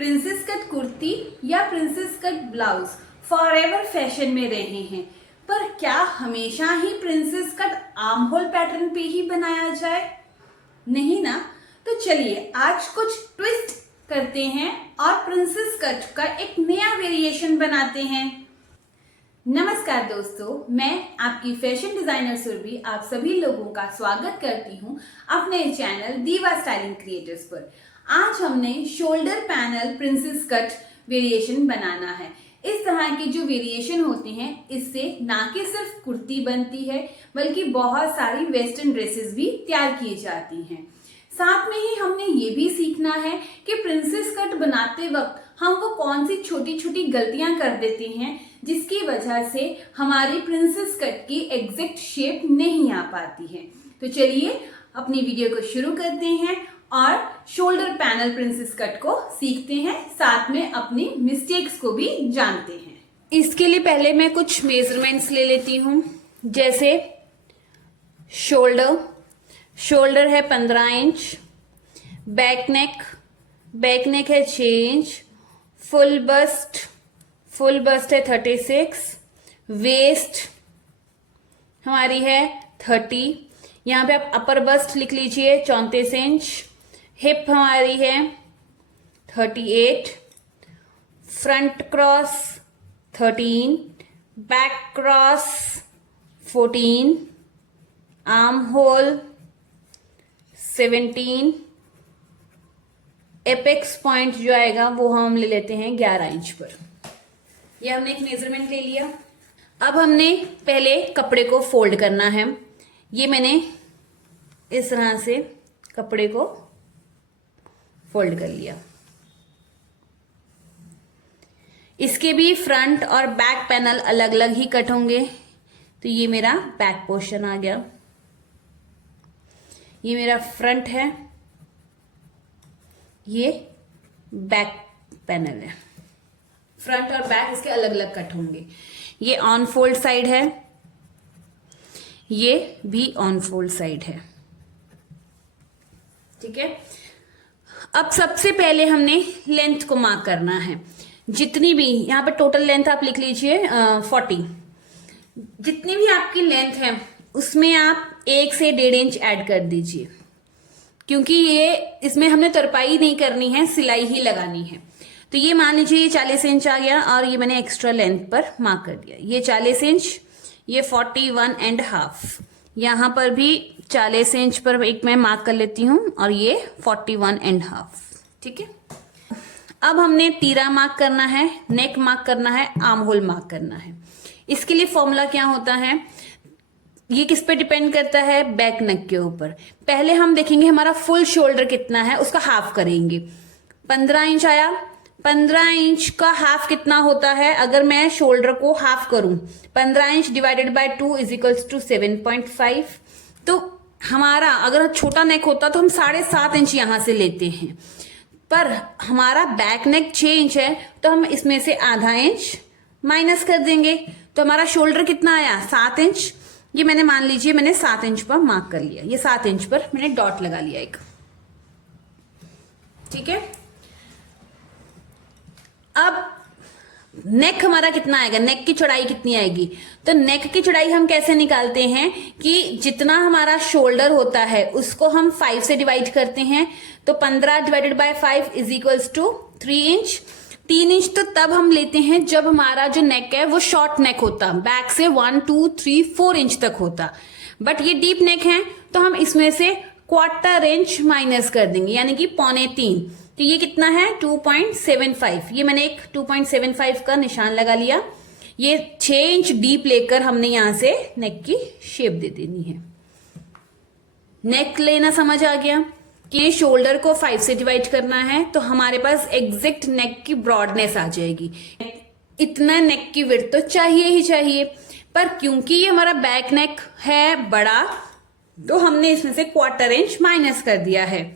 Princess cut kurti या princess cut blouse forever fashion में रहे हैं, पर क्या हमेशा ही princess cut armhole pattern पे ही बनाया जाए? नहीं ना। तो चलिए आज कुछ ट्विस्ट करते हैं और प्रिंसेस कट का एक नया वेरिएशन बनाते हैं। नमस्कार दोस्तों, मैं आपकी फैशन डिजाइनर सुरभि आप सभी लोगों का स्वागत करती हूं अपने चैनल दीवा स्टाइलिंग क्रिएटर्स पर। आज हमने shoulder panel princess cut variation बनाना है। इस तरह के जो वेरिएशन होते हैं इससे ना कि सिर्फ कुर्ती बनती है बल्कि बहुत सारी वेस्टर्न ड्रेसेस भी तैयार की जाती हैं। साथ में ही हमने ये भी सीखना है कि प्रिंसेस कट बनाते वक्त हम वो कौन सी छोटी छोटी गलतियां कर देते हैं जिसकी वजह से हमारी प्रिंसेस कट की एग्जैक्ट शेप नहीं आ पाती है। तो चलिए अपनी वीडियो को शुरू करते हैं और शोल्डर पैनल प्रिंसेस कट को सीखते हैं, साथ में अपनी मिस्टेक्स को भी जानते हैं। इसके लिए पहले मैं कुछ मेजरमेंट्स ले लेती हूँ। जैसे शोल्डर है 15 इंच, बैक नेक है 6 इंच, फुल बस्ट है 36, वेस्ट हमारी है 30, यहाँ पे आप अपर बस्ट लिख लीजिए 34 इंच, हिप हमारी है 38, front cross 13, back cross 14, arm hole 17, apex point जो आएगा वो हम ले लेते हैं 11 इंच पर। ये हमने एक मेजरमेंट ले लिया। अब हमने पहले कपड़े को फोल्ड करना है। ये मैंने इस तरह से कपड़े को फोल्ड कर लिया। इसके भी फ्रंट और बैक पैनल अलग अलग ही कट होंगे। तो ये मेरा बैक पोर्शन आ गया, ये मेरा फ्रंट है, ये बैक पैनल है। फ्रंट और बैक इसके अलग अलग कट होंगे। ये ऑन फोल्ड साइड है, ये भी ऑन फोल्ड साइड है। ठीक है। अब सबसे पहले हमने लेंथ को मार्क करना है। जितनी भी यहाँ पे टोटल लेंथ आप लिख लीजिए 40। जितनी भी आपकी लेंथ है उसमें आप 1 से 1.5 इंच ऐड कर दीजिए, क्योंकि ये इसमें हमने तरपाई नहीं करनी है, सिलाई ही लगानी है। तो ये मान लीजिए ये 40 इंच आ गया और ये मैंने एक्स्ट्रा लेंथ पर मार्क कर दिया। ये 40 इंच, ये 41.5, यहाँ पर भी 40 इंच पर एक मैं मार्क कर लेती हूँ और ये 41.5। ठीक है। अब हमने तीरा मार्क करना है, नेक मार्क करना है, आर्म होल मार्क करना है। इसके लिए फॉर्मूला क्या होता है, ये किस पे डिपेंड करता है, बैक नेक के ऊपर। पहले हम देखेंगे हमारा फुल शोल्डर कितना है, उसका हाफ करेंगे। 15 इंच आया, 15 इंच का हाफ कितना होता है, अगर मैं शोल्डर को हाफ करूं 15 inch divided by 2 is equals to 7.5। तो हमारा अगर छोटा नेक होता तो हम 7.5 इंच यहां से लेते हैं, पर हमारा बैक नेक 6 इंच है तो हम इसमें से आधा इंच माइनस कर देंगे। तो हमारा शोल्डर कितना आया, 7 इंच। ये मैंने मान लीजिए मैंने 7 इंच पर मार्क कर लिया। ये 7 इंच पर मैंने डॉट लगा लिया एक। ठीक है। अब नेक हमारा कितना आएगा, नेक की चौड़ाई कितनी आएगी। तो नेक की चौड़ाई हम कैसे निकालते हैं कि जितना हमारा शोल्डर होता है उसको हम 5 से डिवाइड करते हैं। तो 15 divided by 5 is equals to 3 inch. 3 inch तो तब हम लेते हैं जब हमारा जो नेक है वो शॉर्ट नेक होता, बैक से 1 2 3 4 इंच तक होता। बट ये डीप नेक है तो हम इसमें से 1/4 इंच माइनस कर देंगे, यानी कि 2.25। तो ये कितना है 2.75। ये मैंने एक 2.75 का निशान लगा लिया। ये 6 इंच डीप लेकर हमने यहां से नेक की शेप दे देनी है। नेक लेना समझ आ गया कि शोल्डर को 5 से डिवाइड करना है तो हमारे पास एग्जैक्ट नेक की ब्रॉडनेस आ जाएगी। इतना नेक की विड्थ तो चाहिए ही चाहिए, पर क्योंकि ये हमारा बैक नेक है बड़ा तो हमने इसमें से 1/4 इंच माइनस कर दिया है।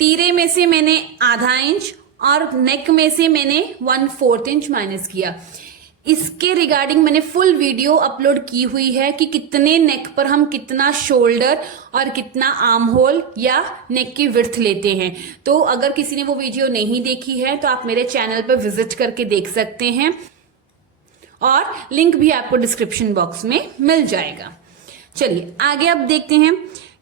तीरे में से मैंने आधा इंच और नेक में से मैंने 1/4 इंच माइनस किया। इसके रिगार्डिंग मैंने फुल वीडियो अपलोड की हुई है कि कितने नेक पर हम कितना शोल्डर और कितना आर्म होल या नेक की विड्थ लेते हैं। तो अगर किसी ने वो वीडियो नहीं देखी है तो आप मेरे चैनल पर विजिट करके देख सकते हैं और लिंक भी आपको डिस्क्रिप्शन बॉक्स में मिल जाएगा। चलिए आगे अब देखते हैं।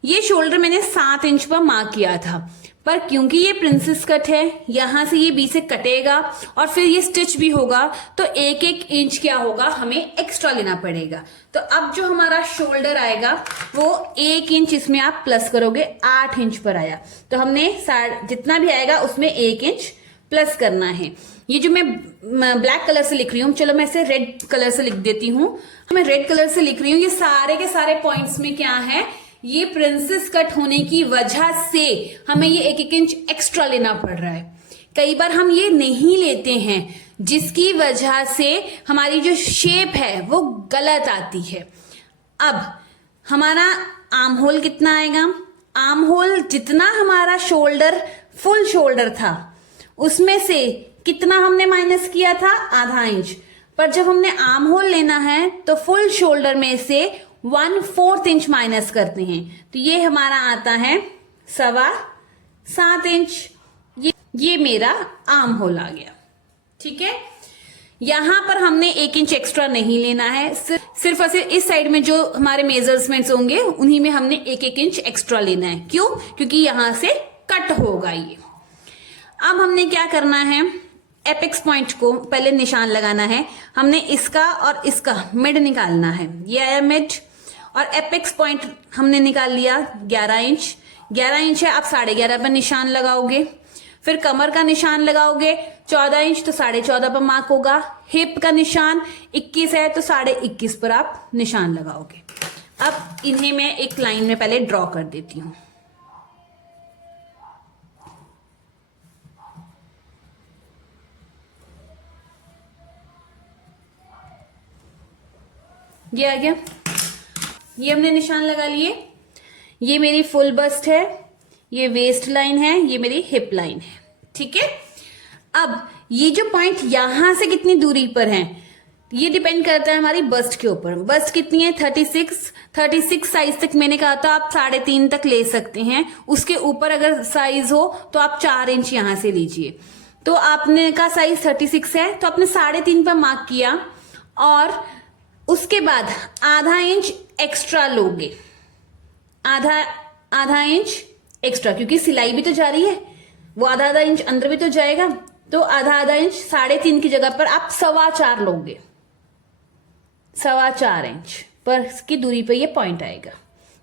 ये शोल्डर मैंने 7 इंच पर मार्क किया था, पर क्योंकि ये प्रिंसेस कट है, यहां से ये बी से कटेगा और फिर ये स्टिच भी होगा, तो 1-1 इंच क्या होगा, हमें एक्स्ट्रा लेना पड़ेगा। तो अब जो हमारा शोल्डर आएगा वो 1 इंच इसमें आप प्लस करोगे, 8 इंच पर आया। तो हमने जितना भी आएगा उसमें 1 इंच प्लस करना है। ये जो मैं ब्लैक कलर से लिख रही हूँ, चलो मैं इसे रेड कलर से लिख देती हूँ। मैं रेड कलर से लिख रही हूँ, ये सारे के सारे पॉइंट्स में क्या है, ये प्रिंसेस कट होने की वजह से हमें ये 1-1 इंच एक्स्ट्रा लेना पड़ रहा है। कई बार हम ये नहीं लेते हैं, जिसकी वजह से हमारी जो शेप है वो गलत आती है। अब हमारा आर्म होल कितना आएगा, आर्म होल जितना हमारा शोल्डर फुल शोल्डर था उसमें से कितना हमने माइनस किया था, आधा इंच। पर जब हमने आर्म होल लेना है तो फुल शोल्डर में से 1/4 इंच माइनस करते हैं, तो ये हमारा आता है 7.25 इंच। ये मेरा आर्म होल आ गया। ठीक है, यहां पर हमने 1 इंच एक्स्ट्रा नहीं लेना है, सिर्फ और सिर्फ इस साइड में जो हमारे मेजरमेंट्स होंगे उन्हीं में हमने 1-1 इंच एक्स्ट्रा लेना है। क्यों? क्योंकि यहां से कट होगा ये। अब हमने क्या करना है, एपेक्स पॉइंट को पहले निशान लगाना है। हमने इसका और इसका मिड निकालना है, ये आया मिड, और एपेक्स पॉइंट हमने निकाल लिया 11 इंच। 11 इंच है, आप 11.5 पर निशान लगाओगे। फिर कमर का निशान लगाओगे 14 इंच, तो 14.5 पर मार्क होगा। हिप का निशान 21 है, तो 21.5 पर आप निशान लगाओगे। अब इन्हें मैं एक लाइन में पहले ड्रॉ कर देती हूं। ये आ गया, ये हमने निशान लगा लिए। ये मेरी फुल बस्ट है, ये वेस्ट लाइन है, ये मेरी हिप लाइन है। ठीक है, अब ये जो पॉइंट यहां से कितनी दूरी पर है ये डिपेंड करता है हमारी बस्ट के ऊपर। बस्ट कितनी है, 36 साइज तक मैंने कहा था आप 3.5 तक ले सकते हैं। उसके ऊपर अगर साइज हो तो आप 4 इंच यहां से लीजिए। तो आपने का साइज 36 है, तो आपने 3.5 पर मार्क किया और उसके बाद आधा इंच एक्स्ट्रा लोगे, आधा इंच एक्स्ट्रा, क्योंकि सिलाई भी तो जा रही है, वो आधा इंच अंदर भी तो जाएगा। तो आधा इंच 3.5 की जगह पर आप 4.25 लोगे, 4.25 इंच पर की दूरी पर ये पॉइंट आएगा।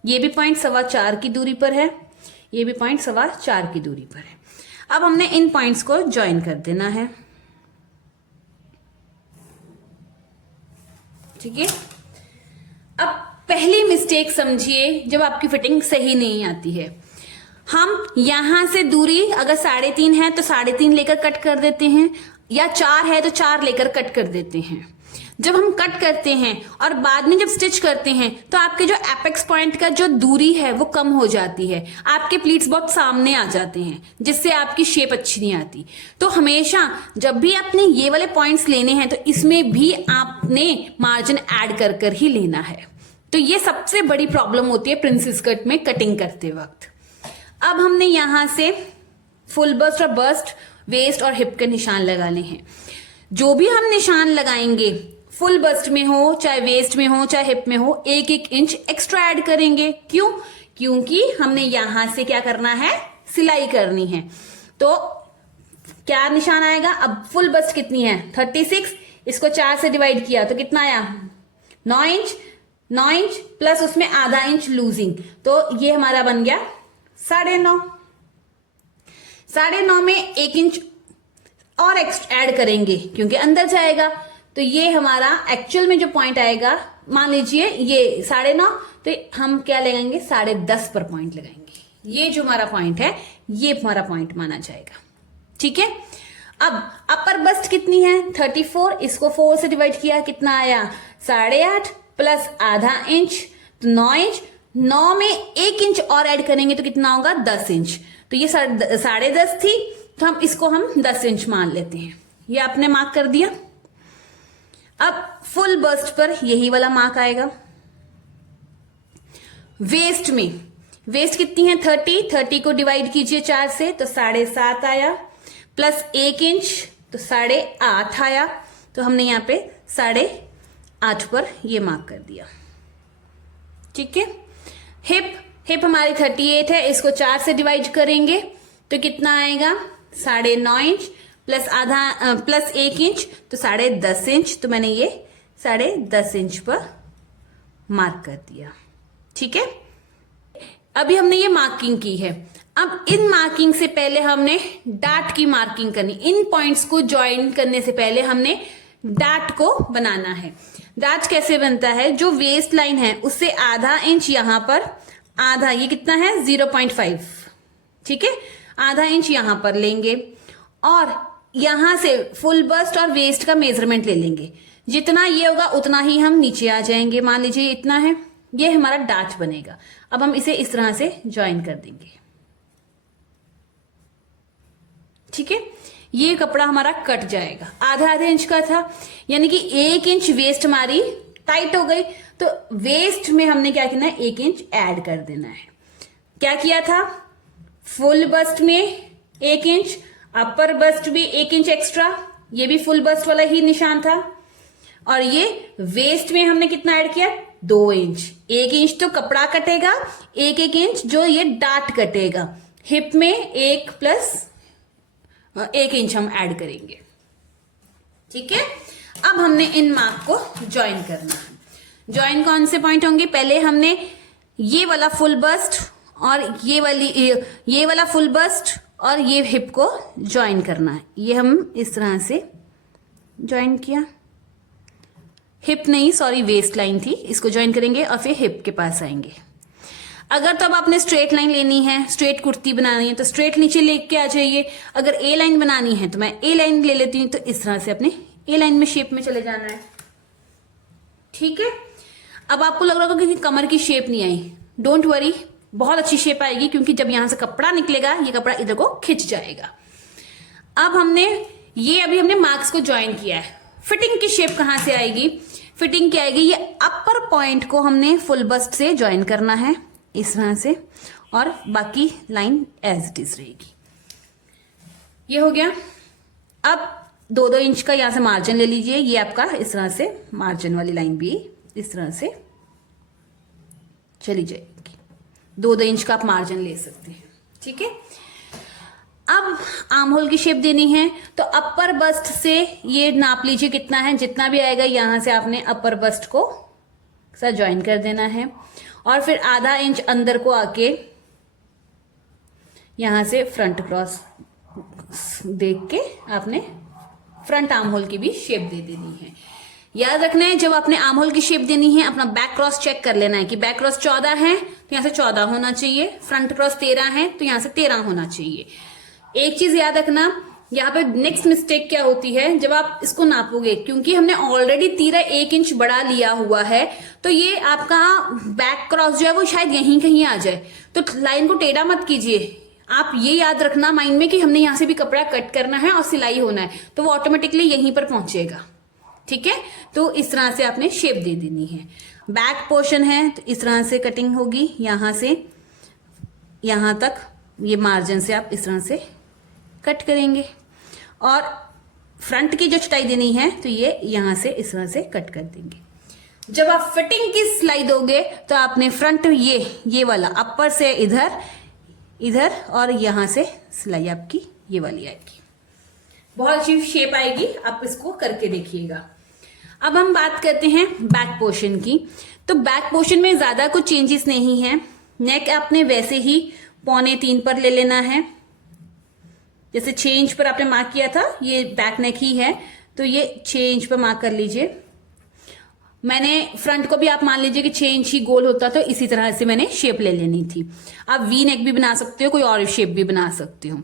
ये भी पॉइंट 4.25 की दूरी पर है, ये भी पॉइंट 4.25 की दूरी पर है। अब हमने इन पॉइंट्स को ज्वाइन कर देना है। ठीक है, अब पहली मिस्टेक समझिए जब आपकी फिटिंग सही नहीं आती है। हम यहां से दूरी अगर 3.5 है तो 3.5 लेकर कट कर देते हैं, या 4 है तो 4 लेकर कट कर देते हैं। जब हम कट करते हैं और बाद में जब स्टिच करते हैं तो आपके जो एपेक्स पॉइंट का जो दूरी है वो कम हो जाती है, आपके प्लीट्स बहुत सामने आ जाते हैं, जिससे आपकी शेप अच्छी नहीं आती। तो हमेशा जब भी आपने ये वाले पॉइंट्स लेने हैं तो इसमें भी आपने मार्जिन ऐड कर कर ही लेना है। तो ये सबसे बड़ी प्रॉब्लम होती है प्रिंसेस कट में कटिंग करते वक्त। अब हमने यहां से फुल बस्ट और बस्ट, वेस्ट और हिप के निशान लगाने हैं। जो भी हम निशान लगाएंगे, फुल बस्ट में हो चाहे वेस्ट में हो चाहे हिप में हो, 1-1 इंच एक्स्ट्रा ऐड करेंगे। क्यों? क्योंकि हमने यहां से क्या करना है, सिलाई करनी है। तो क्या निशान आएगा, अब फुल बस्ट कितनी है 36, इसको 4 से डिवाइड किया तो कितना आया 9 इंच। 9 इंच प्लस उसमें आधा इंच लूजिंग, तो ये हमारा बन गया 9.5। 9.5 में 1 इंच और ऐड करेंगे क्योंकि अंदर जाएगा, तो ये हमारा एक्चुअल में जो पॉइंट आएगा, मान लीजिए ये 9.5, तो हम क्या लगाएंगे 10.5 पर पॉइंट लगाएंगे। ये जो हमारा पॉइंट है ये हमारा पॉइंट माना जाएगा। ठीक है, अब अपर बस्ट कितनी है 34, इसको 4 से डिवाइड किया कितना आया 8.5 प्लस आधा इंच, तो 9 इंच। 9 में 1 इंच और ऐड करेंगे तो कितना होगा 10 इंच। तो ये 10.5 थी, तो हम इसको 10 इंच मान लेते हैं। ये आपने मार्क कर दिया। अब फुल बस्ट पर यही वाला मार्क आएगा। वेस्ट में वेस्ट कितनी है 30 को डिवाइड कीजिए 4 से तो 7.5 आया, प्लस 1 इंच तो 8.5 आया। तो हमने यहाँ पे 8.5 पर ये मार्क कर दिया। ठीक है। हिप हमारी 38 है, इसको 4 से डिवाइड करेंगे तो कितना आएगा 9.5 इंच प्लस 1 इंच तो 10.5 इंच। तो मैंने ये 10.5 इंच पर मार्क कर दिया। ठीक है। अभी हमने ये मार्किंग की है। अब इन मार्किंग से पहले हमने डार्ट की मार्किंग करनी। इन पॉइंट्स को ज्वाइन करने से पहले हमने डार्ट को बनाना है। डार्ट कैसे बनता है, जो वेस्ट लाइन है उससे आधा इंच यहां पर, आधा ये कितना है 0.5, ठीक है, आधा इंच यहां पर लेंगे और यहां से फुल बस्ट और वेस्ट का मेजरमेंट ले लेंगे। जितना ये होगा उतना ही हम नीचे आ जाएंगे। मान लीजिए इतना है, ये हमारा डार्ट बनेगा। अब हम इसे इस तरह से ज्वाइन कर देंगे। ठीक है। ये कपड़ा हमारा कट जाएगा। आधे इंच का था, यानी कि 1 इंच वेस्ट हमारी टाइट हो गई। तो वेस्ट में हमने क्या करना है 1 इंच ऐड कर देना है। क्या किया था, फुल बस्ट में 1 इंच, अपर बस्ट भी 1 इंच एक्स्ट्रा, ये भी फुल बस्ट वाला ही निशान था। और ये वेस्ट में हमने कितना ऐड किया 2 इंच। 1 इंच तो कपड़ा कटेगा, 1 इंच जो ये डार्ट कटेगा। हिप में 1 प्लस 1 इंच हम ऐड करेंगे। ठीक है। अब हमने इन मार्क को ज्वाइन करना है। ज्वाइन कौन से पॉइंट होंगे, पहले हमने ये वाला फुल बस्ट और ये वाला फुल बस्ट और ये हिप को ज्वाइन करना है। ये हम इस तरह से ज्वाइन किया, हिप नहीं सॉरी वेस्ट लाइन थी, इसको ज्वाइन करेंगे और फिर हिप के पास आएंगे। अगर तो अब आपने स्ट्रेट लाइन लेनी है, स्ट्रेट कुर्ती बनानी है तो स्ट्रेट नीचे लेके आ जाइए। अगर ए लाइन बनानी है तो मैं ए लाइन ले लेती हूँ। तो इस तरह से अपने ए लाइन में शेप में चले जाना है। ठीक है। अब आपको लग रहा होगा कि कमर की शेप नहीं आई, डोंट वरी, बहुत अच्छी शेप आएगी, क्योंकि जब यहां से कपड़ा निकलेगा ये कपड़ा इधर को खिंच जाएगा। अब अभी हमने मार्क्स को ज्वाइन किया है। फिटिंग की शेप कहां से आएगी, फिटिंग क्या आएगी, ये अपर पॉइंट को हमने फुल बस्ट से ज्वाइन करना है इस तरह से, और बाकी लाइन एज इट इज रहेगी। ये हो गया। अब 2-2 इंच का यहां से मार्जिन ले लीजिए। ये आपका इस तरह से मार्जिन वाली लाइन भी इस तरह से चली जाएगी। 2-2 इंच का आप मार्जिन ले सकते हैं। ठीक है। अब आर्म होल की शेप देनी है तो अपर बस्ट से ये नाप लीजिए कितना है, जितना भी आएगा यहां से आपने अपर बस्ट को साथ ज्वाइन कर देना है। और फिर आधा इंच अंदर को आके यहां से फ्रंट क्रॉस देख के आपने फ्रंट आर्म होल की भी शेप दे देनी है। याद रखना है जब आपने आर्म होल की शेप देनी है अपना बैक क्रॉस चेक कर लेना है कि बैक क्रॉस 14 है तो यहां से 14 होना चाहिए, फ्रंट क्रॉस 13 है तो यहां से 13 होना चाहिए। एक चीज याद रखना, यहाँ पे नेक्स्ट मिस्टेक क्या होती है, जब आप इसको नापोगे, क्योंकि हमने ऑलरेडी तीरा 1 इंच बड़ा लिया हुआ है तो ये आपका बैक क्रॉस जो है वो शायद यहीं कहीं आ जाए। तो लाइन को टेढ़ा मत कीजिए। आप ये याद रखना माइंड में कि हमने यहां से भी कपड़ा कट करना है और सिलाई होना है, तो वो ऑटोमेटिकली यहीं पर पहुंचेगा। ठीक है। तो इस तरह से आपने शेप दे देनी है। बैक पोर्शन है तो इस तरह से कटिंग होगी, यहां से यहां तक ये मार्जिन से आप इस तरह से कट करेंगे। और फ्रंट की जो चटाई देनी है तो ये यहां से इस तरह से कट कर देंगे। जब आप फिटिंग की सिलाई दोगे तो आपने फ्रंट ये वाला अपर से इधर और यहां से सिलाई आपकी ये वाली आएगी। बहुत अच्छी शेप आएगी, आप इसको करके देखिएगा। अब हम बात करते हैं बैक पोर्शन की। तो बैक पोर्शन में ज्यादा कुछ चेंजेस नहीं है। नेक आपने वैसे ही 2.25 पर ले लेना है, जैसे 6 इंच पर आपने मार्क किया था, ये बैक नेक ही है तो ये 6 इंच पर मार्क कर लीजिए। मैंने फ्रंट को भी आप मान लीजिए कि 6 इंच ही गोल होता तो इसी तरह से मैंने शेप ले लेनी थी। आप वी नेक भी बना सकते हो, कोई और शेप भी बना सकते हो।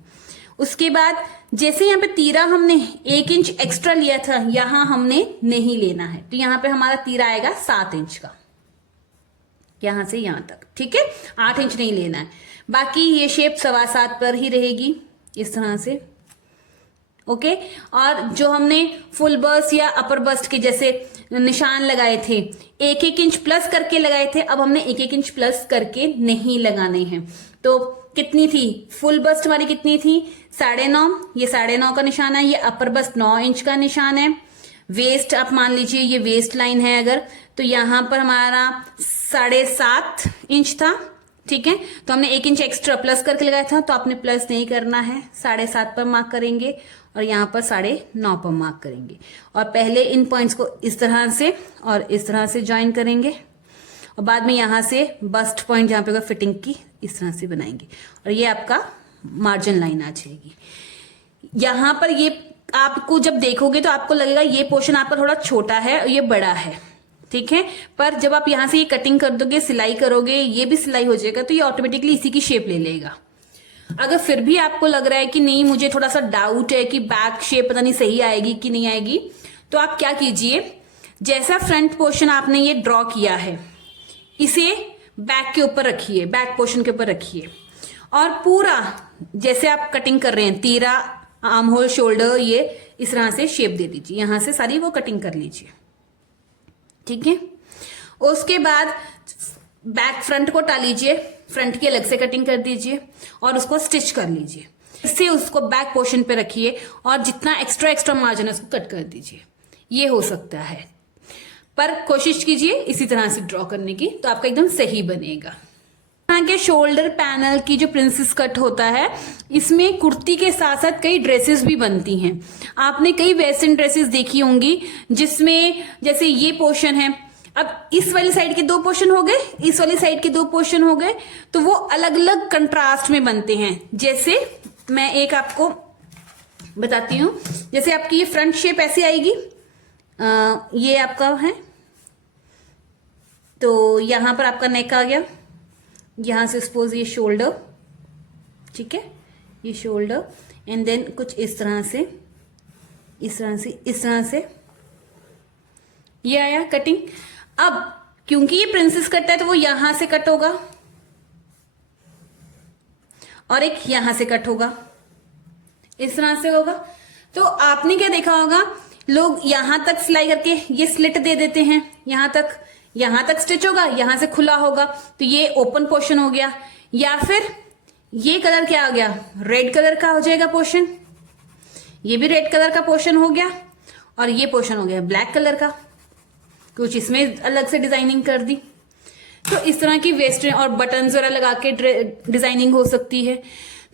उसके बाद जैसे यहाँ पे तीरा हमने 1 इंच एक्स्ट्रा लिया था, यहां हमने नहीं लेना है, तो यहां पे हमारा तीरा आएगा 7 इंच का, यहां से यहां तक। ठीक है। 8 इंच नहीं लेना है। बाकी ये शेप 7.25 पर ही रहेगी इस तरह से। ओके। और जो हमने फुल बस्ट या अपर बस्ट के जैसे निशान लगाए थे, 1-1 इंच प्लस करके लगाए थे, अब हमने 1-1 इंच प्लस करके नहीं लगाने हैं। तो कितनी थी फुल बस्ट हमारी, कितनी थी 9.5, ये 9.5 का निशान है, ये अपर बस्ट 9 इंच का निशान है। वेस्ट आप मान लीजिए ये वेस्ट लाइन है अगर, तो यहां पर हमारा 7.5 इंच था, ठीक है। तो हमने 1 इंच एक्स्ट्रा प्लस करके लगाया था, तो आपने प्लस नहीं करना है, 7.5 पर मार्क करेंगे और यहाँ पर 9.5 पर मार्क करेंगे। और पहले इन पॉइंट्स को इस तरह से और इस तरह से ज्वाइन करेंगे और बाद में यहाँ से बस्ट पॉइंट जहाँ पे होगा फिटिंग की इस तरह से बनाएंगे और ये आपका मार्जिन लाइन आ जाएगी। यहाँ पर ये आपको जब देखोगे तो आपको लगेगा ये पोर्शन आपका थोड़ा छोटा है और ये बड़ा है, ठीक है। पर जब आप यहाँ से ये कटिंग कर दोगे, सिलाई करोगे, ये भी सिलाई हो जाएगा, तो ये ऑटोमेटिकली इसी की शेप ले लेगा। अगर फिर भी आपको लग रहा है कि नहीं मुझे थोड़ा सा डाउट है कि बैक शेप पता नहीं सही आएगी कि नहीं आएगी, तो आप क्या कीजिए, जैसा फ्रंट पोर्शन आपने ये ड्रॉ किया है इसे बैक के ऊपर रखिए, बैक पोर्शन के ऊपर रखिए और पूरा जैसे आप कटिंग कर रहे हैं तीरा, आर्म होल, शोल्डर, ये इस तरह से शेप दे दीजिए, यहां से सारी वो कटिंग कर लीजिए, ठीक है। उसके बाद बैक फ्रंट को टाल लीजिए, फ्रंट की अलग से कटिंग कर दीजिए और उसको स्टिच कर लीजिए। इससे उसको बैक पोर्शन पे रखिए और जितना एक्स्ट्रा मार्जिन है उसको कट कर दीजिए। ये हो सकता है, पर कोशिश कीजिए इसी तरह से ड्रॉ करने की, तो आपका एकदम सही बनेगा। यहाँ के शोल्डर पैनल की जो प्रिंसेस कट होता है, इसमें कुर्ती के साथ साथ कई ड्रेसेस भी बनती हैं। आपने कई वेस्टर्न ड्रेसेस देखी होंगी जिसमें जैसे ये पोर्शन है, अब इस वाली साइड के 2 पोर्शन हो गए, इस वाली साइड के 2 पोर्शन हो गए, तो वो अलग अलग कंट्रास्ट में बनते हैं। जैसे मैं एक आपको बताती हूँ, जैसे आपकी ये फ्रंट शेप ऐसे आएगी, ये आपका है, तो यहां पर आपका नेक आ गया, यहां से सपोज ये शोल्डर, ठीक है, ये शोल्डर, एंड देन कुछ इस तरह से, इस तरह से, इस तरह से ये आया कटिंग। अब क्योंकि ये प्रिंसेस कट है तो वो यहां से कट होगा और एक यहां से कट होगा, इस तरह से होगा। तो आपने क्या देखा होगा, लोग यहां तक सिलाई करके ये स्लिट दे देते हैं, यहां तक स्टिच होगा, यहां से खुला होगा, तो ये ओपन पोर्शन हो गया। या फिर ये कलर क्या हो गया, रेड कलर का हो जाएगा पोर्शन, ये भी रेड कलर का पोर्शन हो गया और ये पोर्शन हो गया ब्लैक कलर का, कुछ इसमें अलग से डिजाइनिंग कर दी। तो इस तरह की वेस्टर्न और बटन वगैरह लगा के डिजाइनिंग हो सकती है।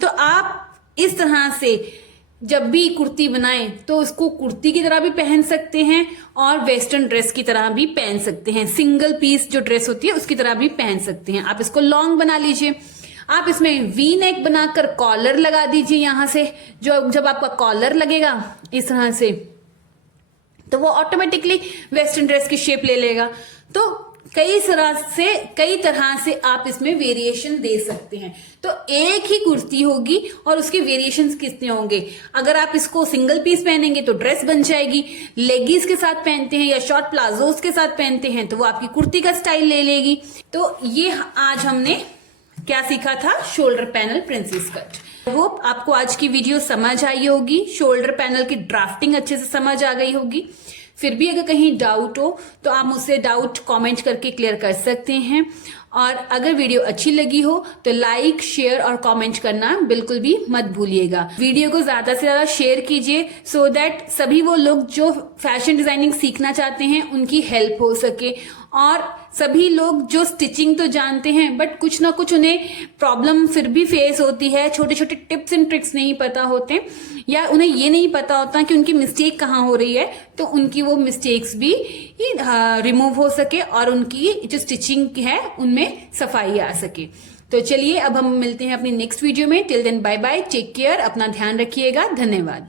तो आप इस तरह से जब भी कुर्ती बनाएं तो उसको कुर्ती की तरह भी पहन सकते हैं और वेस्टर्न ड्रेस की तरह भी पहन सकते हैं, सिंगल पीस जो ड्रेस होती है उसकी तरह भी पहन सकते हैं। आप इसको लॉन्ग बना लीजिए, आप इसमें वी नेक बनाकर कॉलर लगा दीजिए यहाँ से, जो जब आपका कॉलर लगेगा इस तरह से तो वो ऑटोमेटिकली वेस्टर्न ड्रेस की शेप ले लेगा। तो कई तरह से आप इसमें वेरिएशन दे सकते हैं। तो एक ही कुर्ती होगी और उसके वेरिएशंस कितने होंगे। अगर आप इसको सिंगल पीस पहनेंगे तो ड्रेस बन जाएगी, लेगीज के साथ पहनते हैं या शॉर्ट प्लाजोस के साथ पहनते हैं तो वो आपकी कुर्ती का स्टाइल ले लेगी। तो ये आज हमने क्या सीखा था, shoulder panel princess cut. Hope आपको आज की वीडियो समझ आई होगी, शोल्डर पैनल की ड्राफ्टिंग अच्छे से समझ आ गई होगी। फिर भी अगर कहीं डाउट हो तो आप मुझसे डाउट कमेंट करके क्लियर कर सकते हैं। और अगर वीडियो अच्छी लगी हो तो लाइक, शेयर और कमेंट करना बिल्कुल भी मत भूलिएगा। वीडियो को ज्यादा से ज्यादा शेयर कीजिए सो दैट सभी वो लोग जो फैशन डिजाइनिंग सीखना चाहते हैं उनकी हेल्प हो सके। और सभी लोग जो स्टिचिंग तो जानते हैं बट कुछ ना कुछ उन्हें प्रॉब्लम फिर भी फेस होती है, छोटे छोटे टिप्स एंड ट्रिक्स नहीं पता होते या उन्हें ये नहीं पता होता कि उनकी मिस्टेक कहाँ हो रही है, तो उनकी वो मिस्टेक्स भी रिमूव हो सके और उनकी जो स्टिचिंग है उनमें सफाई आ सके। तो चलिए अब हम मिलते हैं अपनी नेक्स्ट वीडियो में। Till then bye bye, take care, अपना ध्यान रखिएगा, धन्यवाद।